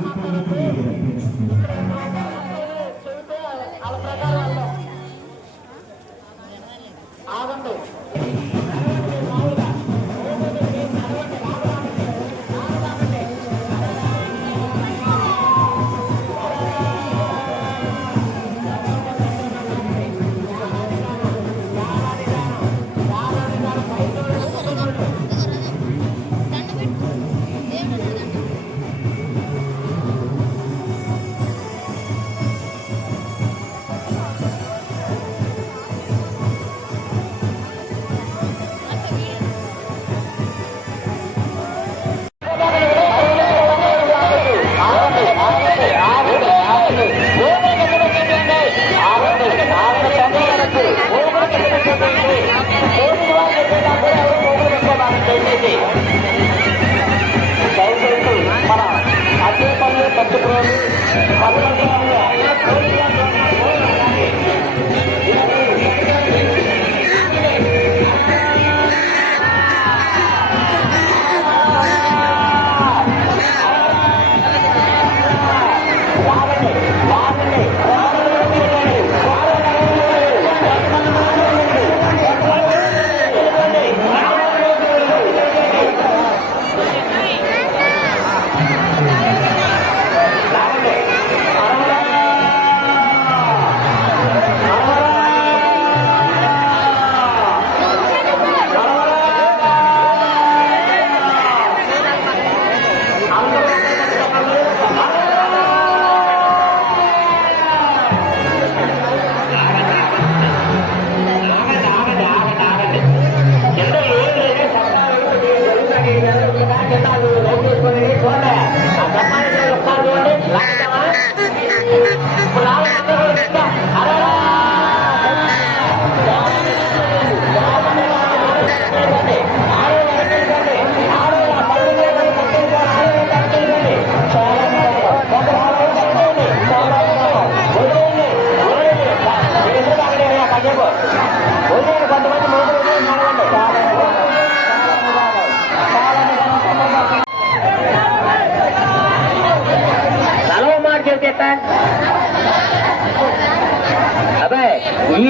சிறப்பாக வந்து சிறப்பாக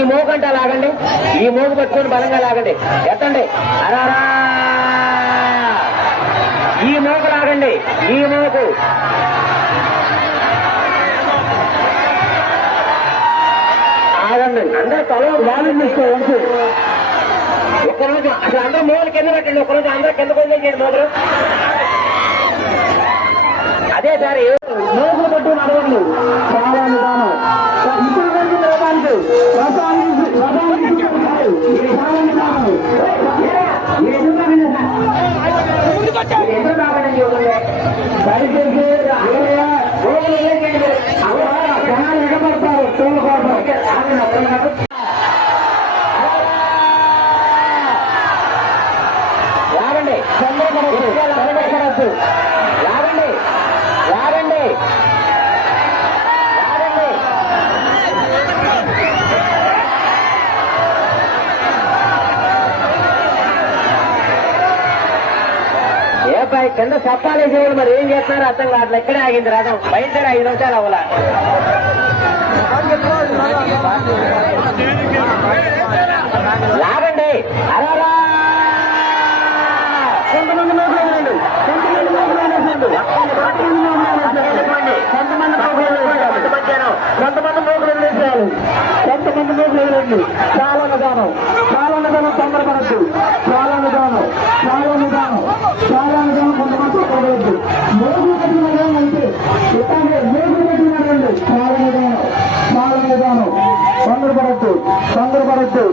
ఈ లాగండి. ఈ మోగు పట్టుకొని బలంగా లాగండి. ఎత్తండి. అరారా! ఈ మోగు లాగండి. ఈ మోగు. ఆగండి. అందరూ తల వాళ్ళు ఒక రోజు అసలు అందరూ మోగులు కింద పెట్టండి. ఒక్కరోజు అందరూ కింద కొంచెం మోగులు. అదే సార్ మోగులు పట్టు నడవండి చాలా విధానం ఇప్పుడు వరకు రథానికి రథానికి రథానికి తీసుకెళ్తారు. చాలా నిదానం. కింద సప్పాలే చేయాలి మరి ఏం చేస్తున్నారు అర్థం కావట్లేదు ఇక్కడే ఆగింది రథం బయట ఐదు నిమిషాలు అవ్వాల లాగండి కొంతమంది మోగులు కొంతమంది కొంతమంది కొంతమంది వదిలేసేయాలి కొంతమంది వదిలేండి చాలా నిదానం చాలా నిదానం తొందరపడద్దు చాలా నిదానం చాలా నిదానం చాలా నిదానం కొంతమంది వదలద్దు మోగులు కట్టిన అంటే ఇట్లాగే మోగులు కట్టినారండి చాలా నిదానం చాలా నిదానం తొందరపడద్దు తొందరపడద్దు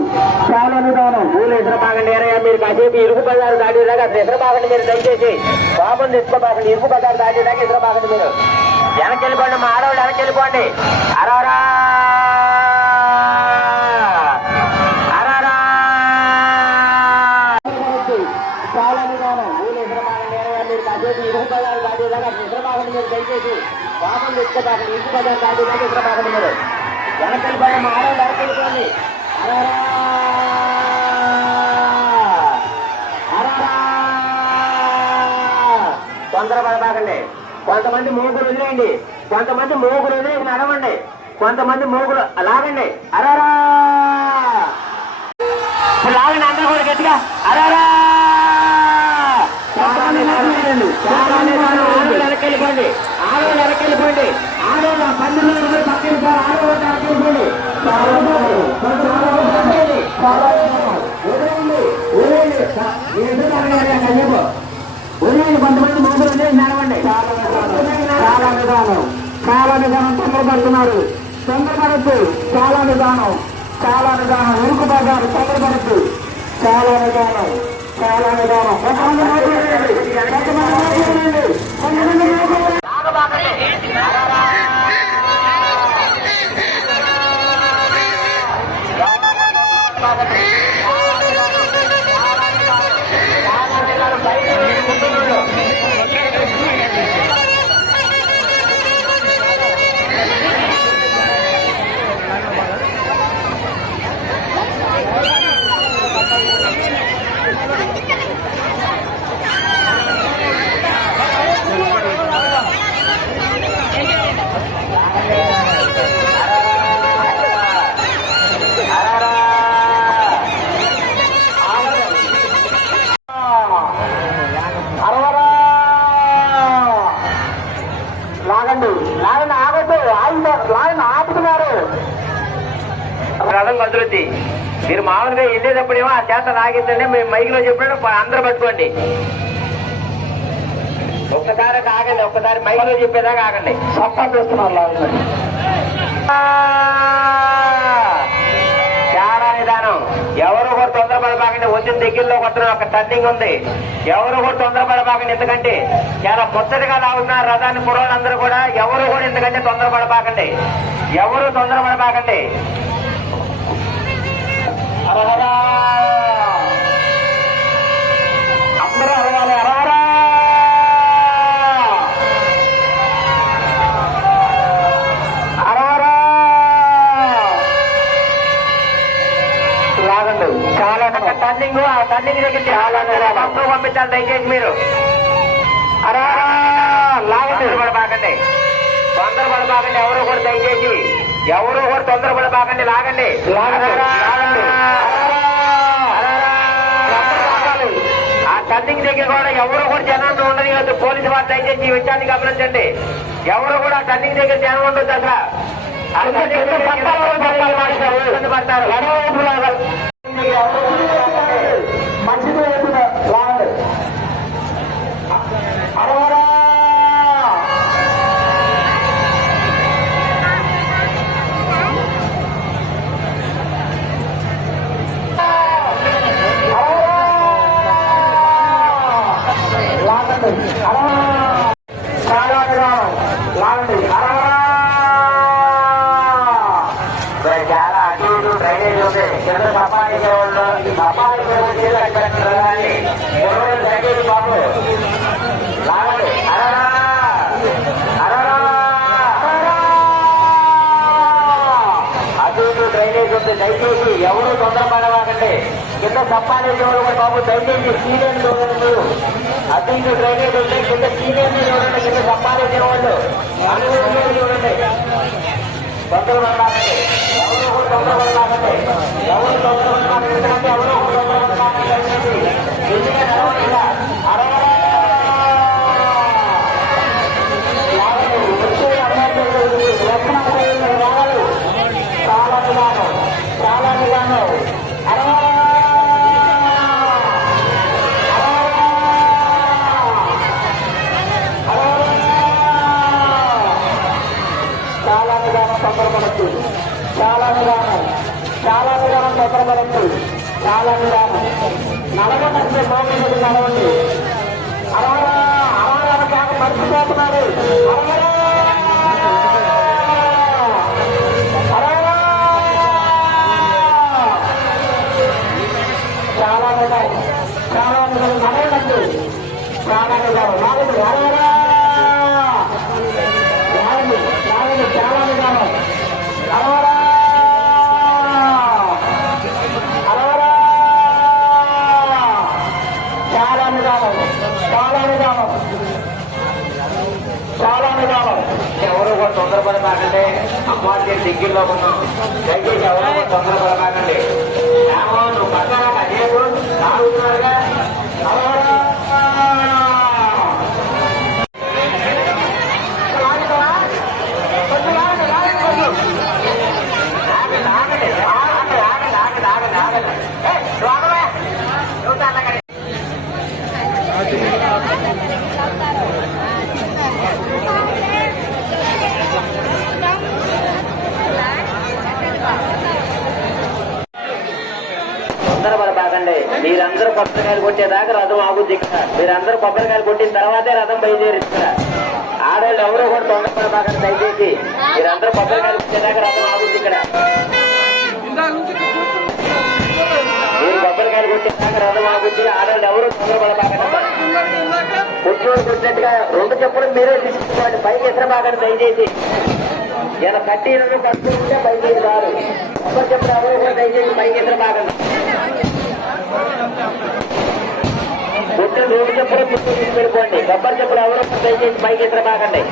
చాలా నిదానం పూలు ఇసురు బాగండి ఏరయ్య మీరు కాసేపు ఇరుగు బజారు దాటేదాకా అసలు ఇసురు బాగండి మీరు దయచేసి. బాబుని తెచ్చుకోబాకండి ఇరుగు బజారు దాటేదాకా ఇసురు బాగండి మీరు. వెనక్కి వెళ్ళిపోండి మా ఆడవాళ్ళు వెనక్కి వెళ్ళిపోండి. అరారా అరారా చాలా బాగండి ఏరయ్య బజారు దాటేదాకా అసలు బాగండి మీరు దయచేసి. బాబుని తెచ్చుకోబాకండి ఇరుగు బజారు దాటేదాకా ఇసురు బాగండి మీరు. వెనక్కి వెళ్ళిపోండి మా ఆడవాళ్ళు వెనక్కి వెళ్ళిపోండి. తొందరపడబాకండి. కొంతమంది మూగులు వదిలేయండి. కొంతమంది మూగులు వదిలేసి నడవండి. కొంతమంది మూగులు లాగండి. అరారా! ఇప్పుడు లాగండి అందరూ కూడా గట్టిగా. అరారా! వెనక్కి వెళ్ళిపోండి. ఆడవాళ్ళు వెనక్కి వెళ్ళిపోండి. ఆడవాళ్ళు ఆ పందిలో పక్కన ఆడవాళ్ళు చాలా నిదానం. చాలా నిదానం. చాలా నిదానం. కొంతమంది మూడు నడవండి. చాలా విధానం చాలా విధానం తొందరపడుతున్నారు. తొందరపడద్దు. చాలా విధానం చాలా విధానం ఉరుకు పడ్డారు తొందరపడద్దు. చాలా విధానం చాలా విధానం కొంతమంది కొంతమంది మూడు వదిలేయండి. మీరు మామూలుగా వెళ్ళేటప్పుడేమో ఆ చేత లాగిందంటే మేము మైకిలో చెప్పినట్టు అందరూ పట్టుకోండి. ఒక్కసారి ఆగండి ఒక్కసారి మైకిలో చెప్పేదాకా ఆగండి. సప్పా చేస్తున్నారు లాగండి చాలా నిదానం. ఎవరు కూడా తొందరపడబాకండి. వచ్చిన దగ్గరలో కొత్తన ఒక టర్నింగ్ ఉంది. ఎవరు కూడా తొందరపడబాకండి. ఎందుకంటే చాలా ముచ్చటగా లాగుతున్నారు రథాన్ని కుర్రోళ్ళందరూ కూడా ఎవరు కూడా ఎందుకంటే తొందరపడబాకండి. ఎవరు తొందరపడబాకండి అరహరా. అందరూ అరవాలి అరహరా. అరహరా. లాగండి చాలా టర్నింగ్ ఆ టర్నింగ్ దగ్గర చాలా అందరూ పంపించాలి దయచేసి మీరు. అరా లాగండి. బాగండి తొందర తొందరపడబాకండి ఎవరు కూడా దయచేసి. ఎవరు కూడా తొందరపడబాకండి లాగండి. లాగండి, లాగండి. ఆ టర్నింగ్ దగ్గర కూడా ఎవరు కూడా జనాన్ని ఉండదు కాదు పోలీసు వారు దయచేసి ఈ విషయాన్ని గమనించండి. ఎవరు కూడా ఆ టర్నింగ్ దగ్గర జనం ఉండదు అసలు. పడతారు మంచిది వైపున లాగండి అరవరా లాగండి అరవరా చాలా విధానం లాగండి అరవరా ఇక్కడ చాలా అటు ఇటు డ్రైనేజ్ ఉంది కింద సఫాయి వాళ్ళు సఫాయి నీళ్ళు అక్కడ కానీ ఎవరు డ్రైనేజ్ బాబు లాగండి అరరా అరరా అటు ఇటు డ్రైనేజ్ ఉంది దయచేసి ఎవరు తొందరపడవాకండి కింద సఫాయి వాళ్ళు కూడా బాబు దయచేసి సీనియర్ చూడండి అటు ఇటు డ్రైనేజ్ ఉంది కింద సీనియర్ చూడండి కింద సఫాయి వాళ్ళు అందరూ చూడండి. ఎవరు కూడా తొందరపడకండి ఎవరు తొందరపడకండి ఎవరు విధానం చాలా విధానం చాలా విధానం తొందరపడద్దు చాలా విధానం నలభై బాగుంటుంది నడవండి. అరవరా అరవరా కాక మర్చిపోతున్నారు. అరవరా! చాలా ఉన్నాయి చాలా ఉన్నాయి నడవండి చాలా విధానం నాలుగు అరవరా! తొందరపడమాకండి అమ్మవారి దగ్గరలో ఉన్నాం. దయచేసి ఎవరు కూడా తొందరపడమాకండి ఏమో నువ్వు పక్కన అదేపు తాగుతున్నారుగా అరవరా ఆగండి, ఆగండి, ఆగండి, ఆగండి, ఆగండి, ఆగండి, ఆగండి. ఏయ్, నువ్వు ఆగవే. నువ్వు తాళ్ళగా. తొందరపడబాకండి మీరందరూ కొబ్బరికాయలు కొట్టేదాకా రథం ఆగుద్ది ఇక్కడ మీరందరూ కొబ్బరికాయలు కొట్టిన తర్వాతే రథం బయలుదేరి ఇక్కడ ఆడవాళ్ళు ఎవరో కూడా తొందరపడబాకండి మీరందరూ పక్కన కలిపించేదాకా రథం ఆగుద్ది ఇక్కడ. మీరు కొబ్బరికాయలు కొట్టేదాకా రథం ఆగుద్ది ఆడవాళ్ళు ఎవరు తొందరపడబాకండి కొట్టుడు కొట్టినట్టుగా రెండు చెప్పులు మీరే తీసుకోండి పైకి ఎత్తబాకండి దయచేసి. ఇలా కట్టి రెండు కట్టుకుంటే పైకి రాదు. కొబ్బరి చెప్పులు ఎవరు కూడా దయచేసి పైకి ఎత్తబాకండి కొట్టిన రోడ్డు చెప్పులు పుట్టు తీసుకెళ్ళిపోండి కొబ్బరి చెప్పులు ఎవరు దయచేసి పైకి ఎత్తబాకండి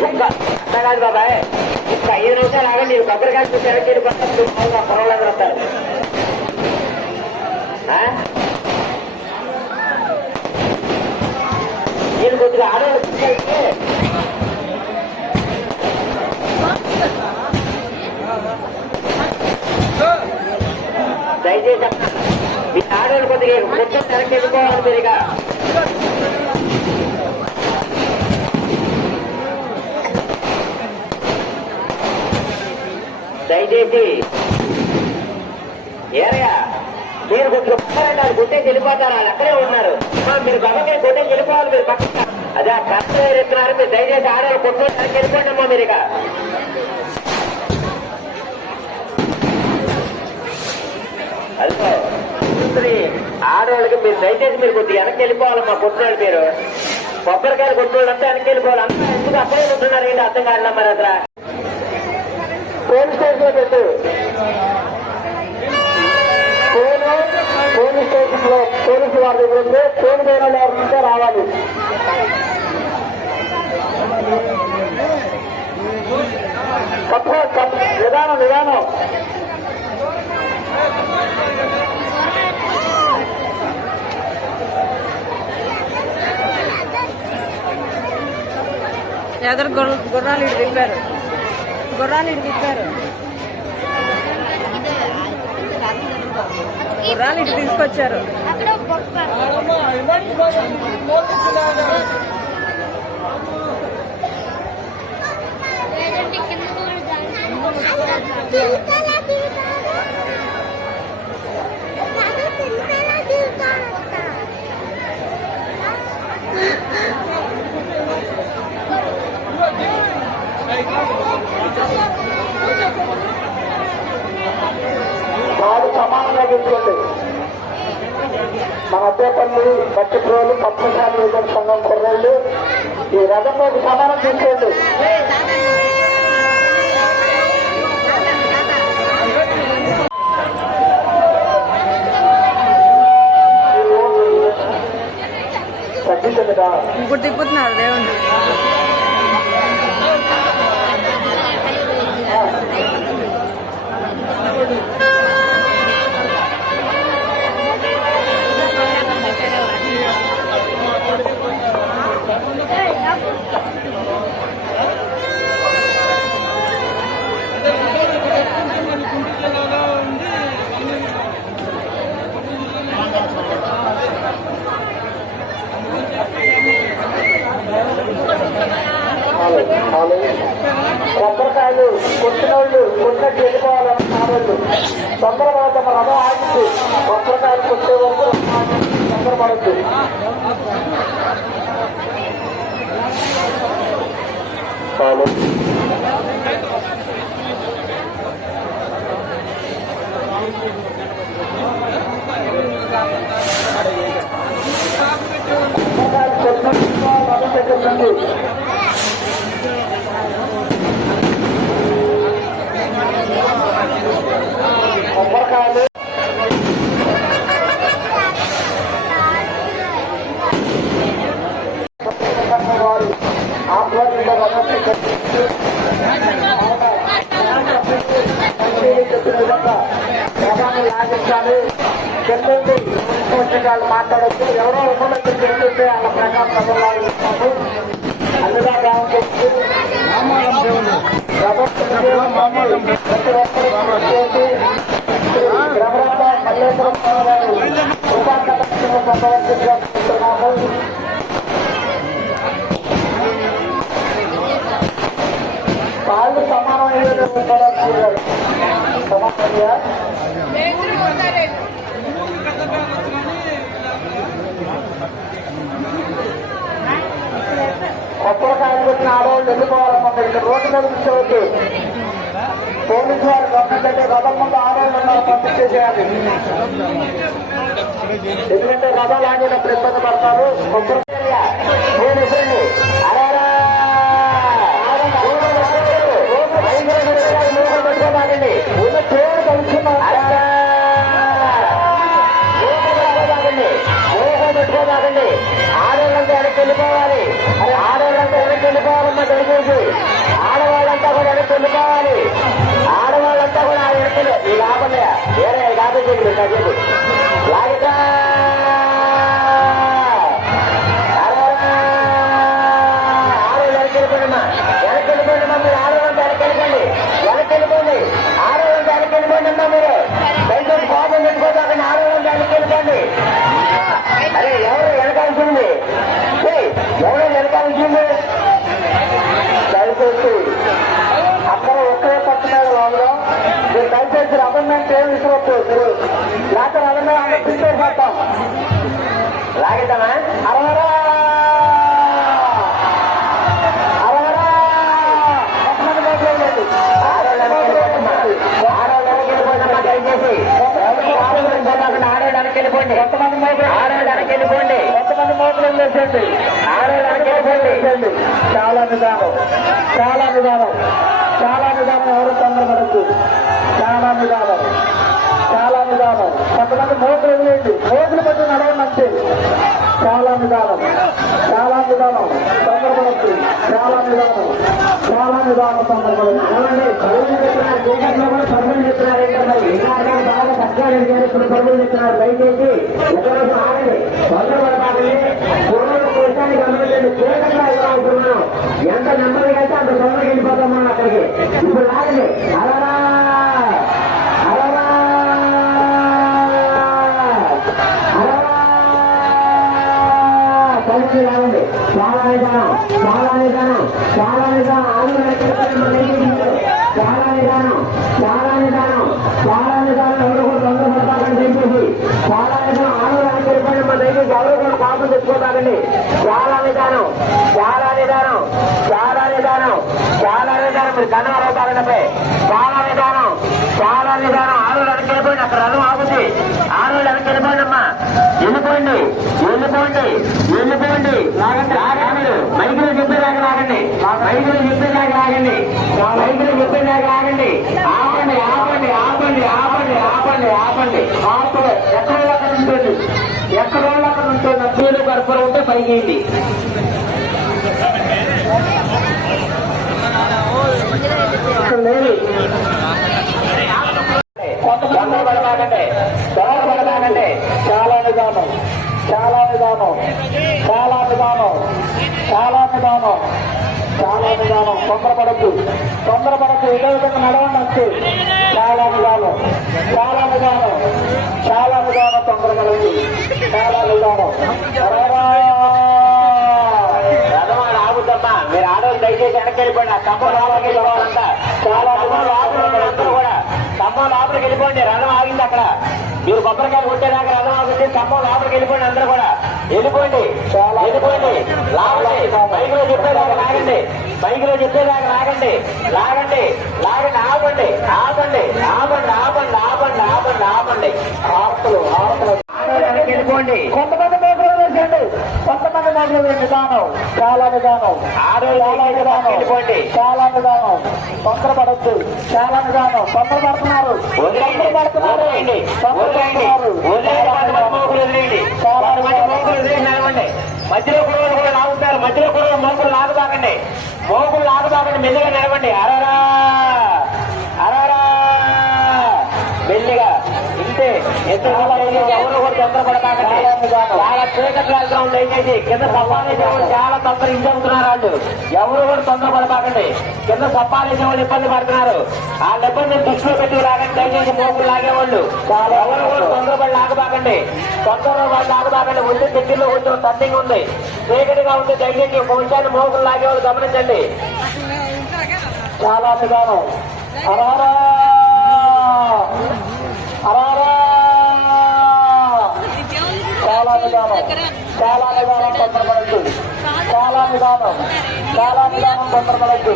కాదు బాబాయ్ ఐదు నిమిషాలు ఆగండి కొబ్బరికాయ చూసి వెనక్కి పొరవలేదు వస్తారు ఆ? వీళ్ళు కొద్దిగా ఆడవాళ్ళు దయచేసి మీ ఆడవాళ్ళు కొద్దిగా కొంచెం వెనక్కి వెళ్ళిపోవాలి మీరు ఇక దయచేసి ఏరయ్యా మీరు కొద్దిగా పక్కనండి అది కొట్టేసి వెళ్ళిపోతారు వాళ్ళు అక్కడే ఉన్నారు. మీరు పక్కకే కొట్టేసి వెళ్ళిపోవాలి మీరు పక్క అదే ఆ కష్టం ఎత్తున్నారు మీరు దయచేసి ఆడవాళ్ళు కొట్టుకోవడానికి వెళ్ళిపోండి అమ్మా మీరు ఇక. అదిగో ఆడవాళ్ళకి మీరు దయచేసి మీరు కొద్దిగా వెనక్కి వెళ్ళిపోవాలమ్మా కొట్టినాడు మీరు. కొబ్బరికాయలు కొట్టుకోవాలంటే వెనక్కి వెళ్ళిపోవాలి. అంతా ఎందుకు అక్కడే ఉంటున్నారు ఏంటి అర్థం కాదు మరి అసలు? పోలీస్ స్టేషన్ పెట్టు. పోలీస్ అందులో పోలీసు వారి దగ్గర ఉంటే ఫోన్ పైన లేకుంటే రావాలి. కప్పు విధానం విధానం. నిదానం గుర్రాలు ఇటు తిప్పారు. గుర్రాలు ఇడిపిస్తారు గుర్రాలు ఇటు తీసుకొచ్చారు అక్కడ you లేదంటే కింద వారు సమానంగా మన అద్దెపల్లి బట్టి ప్రోలు పద్మశాలి యువజన సంఘం కుర్రోళ్ళు ఈ రథంలోకి సమానం తీసుకోండి. తగ్గించండి రా. ఇప్పుడు తిప్పుతున్నారు దేవుడు. ఆడవాళ్ళు వెళ్ళిపోవాలన్నమాట ఇక్కడ రోడ్డు మీద కూర్చోవద్దు పోలీసు వారు గవర్నమెంట్ రథం ముందు ఆడవాళ్ళు ఉన్నారు పంపించేసేయాలి ఎందుకంటే రథాలు ఆగేటప్పుడు ఇబ్బంది పడతారు. ఒక్కరు అరే వెళ్ళిపోవాలమ్మా ఆడవాళ్ళంతా కూడా వెనక్కి వెళ్ళిపోవాలి. ఆడవాళ్ళంతా కూడా వెనక్కి ఈ లాభలే వేరే యాభై చెప్పి. లాగితా మాట్లాడలేదు ఆడవాళ్ళు వెనకెళ్ళిపోమ్మా ఆడవాళ్ళు వెనకెళ్ళిపోమ్మా దయచేసి. ఆడవాళ్ళు వెనకెళ్ళిపోండి కొంతమంది మోపులు ఆడవాళ్ళు వెనకెళ్ళిపోండి కొంతమంది మోపులు వేసేయండి వెనకెళ్ళిపోండి చాలా నిదానం చాలా నిదానం చాలా నిదానం ఎవరు తొందరపడద్దు. చాలా నిదానం నిదానం వదిలేయండి రోజులు బట్టి నడవండి అంతే చాలా నిదానం. చాలా నిదానం. తొందరపడద్దు. చాలా నిదానం. చాలా నిదానం తొందరపడద్దు. పరుగులు చెప్తున్నారు చెప్తున్నారు బాగా కష్టాలు చేస్తున్న పరుగులు చెప్తున్నారు దయచేసి ఒకరోజు ఆగండి. తొందర పూర్వం కోసాన్ని గమనించండి. ఎంత నెమ్మదిగా అయితే అంత తొందరగా వెళ్ళిపోతాం మనం అక్కడికి. ఇప్పుడు ఆగండి. అలా అలరా కలిసి రావండి చాలా నిదానం చాలా నిదానం చాలా నిదానం ఆరు చాలా నిదానం చాలా నిదానం చాలా నిదానం ఎవరు కూడా చెప్పేసి చాలా నిదానం ఆరు వెనక్కి మన దగ్గర ఎవరు కూడా పాపం తెచ్చుకోతారండి చాలా నిదానం చాలా నిదానం చాలా నిదానం చాలా నిదానం మీరు కన్నం అవుతారండి చాలా నిదానం చాలా నిదానం ఆరు వెనక్కి వెళ్ళిపోయింది అక్కడ రథం ఆగుతుంది ఆరు వెనక్కి వెళ్ళిపోండి వెళ్ళిపోండి వెళ్ళిపోండి లాగండి. మీరు మైకులు చెప్పేదాకా లాగండి. మైకులు చెప్పేదాకా లాగండి. మైకులు చెప్పేదాకా లాగండి. ఆపండి ఆపండి ఆపండి ఆపండి ఆపండి ఆపండి. ఆపండి. ఎక్కడో అక్కడ ఉంటుంది? ఎక్కడో అక్కడ ఉంటుంది? నద్దీలు కర్పూరం ఉంటే పైకి లేదు. తొందరపడద్దు తొందరపడద్దు ఇదే విధంగా నడవండి అంతే చాలా నిదానం చాలా నిదానం చాలా నిదానం తొందరపడద్దు చాలా. రథం ఆగుద్దమ్మా. మీరు ఆడవాళ్ళు దయచేసి వెనక్కి లోపలికి వెళ్ళిపోవాలంతా చాలా స్తంభం స్తంభం లోపలికి వెళ్ళిపోండి రథం ఆగింది అక్కడ. మీరు కొబ్బరికాయ కొట్టేదాకా రథం ఆగుతుంది స్తంభం లోపలికి వెళ్ళిపోండి అందరూ కూడా. వెళ్ళిపోండి వెళ్ళిపోండి. లాగండి. బైక్లో చెప్పేదాకా లాగండి. బైక్లో చెప్పేదాకా లాగండి. లాగండి. లాగండి ఆపండి. ఆపండి. ఆపండి ఆపండి ఆపండి ఆపండి ఆపండి. ఆడవాళ్ళు వెనక్కి వెళ్ళిపోండి. కొంతమంది మేకలు వేసండి వేసి నిదానం చాలా నిదానం చాలా నిదానం చాలా నిదానం తొందరపడద్దు. చాలా నిదానం తొందరపడుతున్నారు. తొందరపడుతున్నారు. మధ్యలో కురవలు కూడా లాగుతారు మధ్యలో కురవలు మోకులు లాగుతాకండి మోకులు లాగుతాకండి మెల్లిగా నడవండి అరరా! అరరా! మెల్లిగా. ఎవరు కూడా తొందరపడతాకండి చాలా చీకటి వెళ్తాం దయచేసి కింద సప్పాలేసే వాళ్ళు చాలా తొందర ఇంజవుతున్నారు వాళ్ళు. ఎవరు కూడా తొందరపడతాకండి కింద సప్పాలేసే వాళ్ళు ఇబ్బంది పడుతున్నారు. ఆ ఇబ్బంది దృష్టిలో పెట్టి లాగండి దయచేసి మోపులు లాగేవాళ్ళు. ఎవరు కూడా తొందరపడి లాగబాకండి. తొందరగా వాళ్ళు లాగబాకండి. ముందు దగ్గరలో కొంచెం టర్నింగ్ ఉంది. చీకటిగా ఉంది దయచేసి విషయాన్ని మోపులు లాగేవాళ్ళు గమనించండి. చాలా నిదానం అరారా అరారా చాలా నిదానం. చాలా నిదానం తొందరపడద్దు. చాలా నిదానం. చాలా నిదానం తొందరపడద్దు.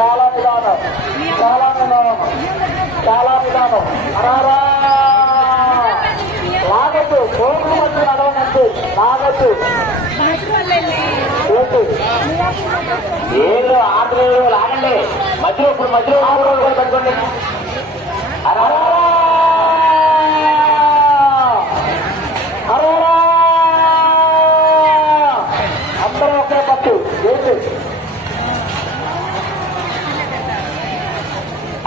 చాలా నిదానం. చాలా నిదానం. చాలా నిదానం. అరారా లాగద్దు. కోట్లు మధ్య నడవనద్దు. లాగద్దు. ఏళ్ళు ఆంధ్రలో లాగండి. మధ్యలో ఇప్పుడు మధ్యలో ఆరు రోజులు పెట్టుకోండి అందరూ ఒకే పట్టు ఏంటి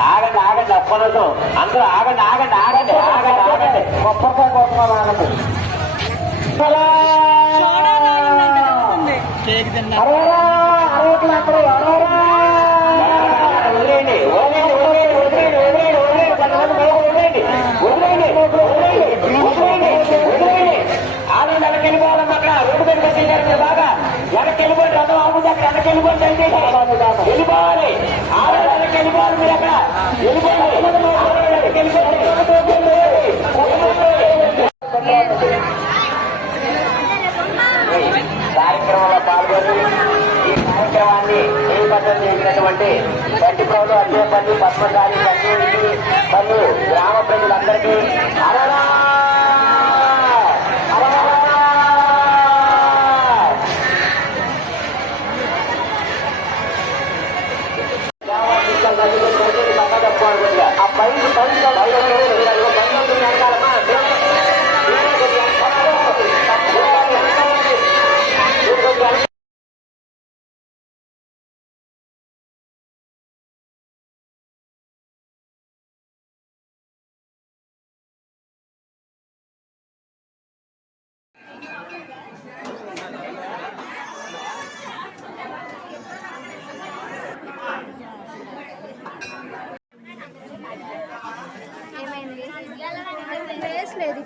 ఆగండి ఆగండి నిమిషం. అందరూ ఆగండి ఆగండి ఆగండి ఆగండి ఆగండి. కొబ్బరికాయ కొడుతున్నారు ఆగండి అరోరా అరవట్లు అందరూ అరోరా అక్కడ వెళ్ళిపోవాలి వెళ్ళిపోవాలి మీరు అక్కడ కార్యక్రమంలో పాల్గొని ఈ కార్యక్రమాన్ని చేపట్టడం చేసినటువంటి గట్టిప్రభులు అధ్యపల్లి పద్మశాలి కన్నీరికి మరియు గ్రామ ప్రజలందరికీ అలరా!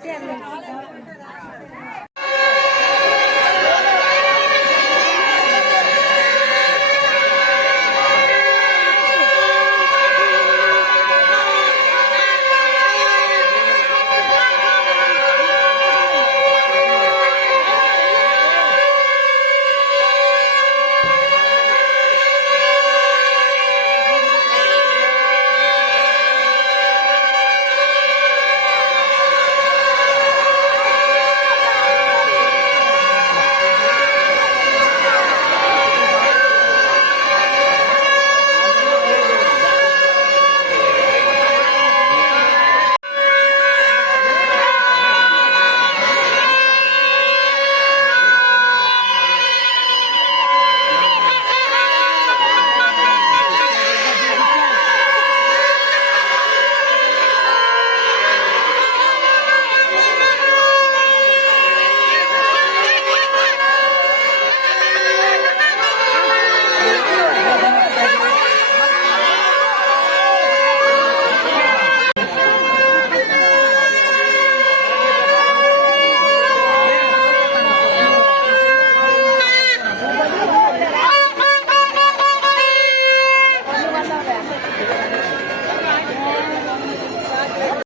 电饼。